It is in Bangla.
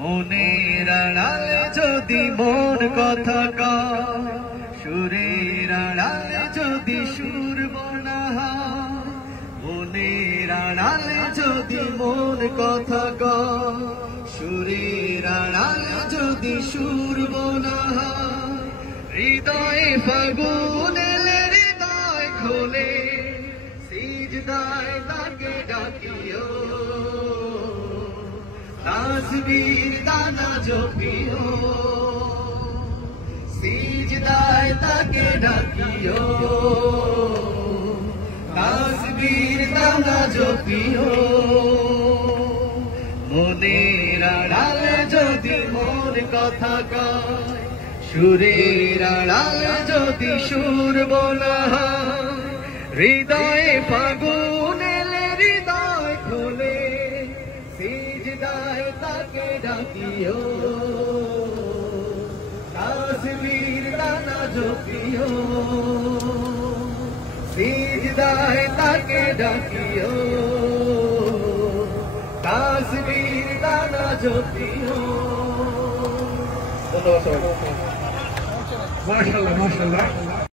মনের আড়ালে যদি মন কথা কয়, সুরের আড়ালে যদি সুর বনা হয়, মনের আড়ালে যদি মন কথা কয়, সুরের আড়ালে যদি সুর বনা হয়, হৃদয়ে ফাগুন এলে হৃদয় খোলে, সিজদায় তাকে ডাকিও, তাসবীর দানা জপিও, সিজদায় তাকে ডাকিও, তাসবীর দানা জপিও। মনের আড়ালে যদি মন কথা কয়, সুরের আড়ালে যদি সুর বলা হয়, হৃদয়ে ফাগুন এলে হৃদয় খোলে, সিজদায় তাকে ডাকিও, তাসবীর দানা জপিও, সিজদায় তাকে ডাকিও, তাসবীর দানা জপিও। মাশাআল্লাহ মাশাআল্লাহ।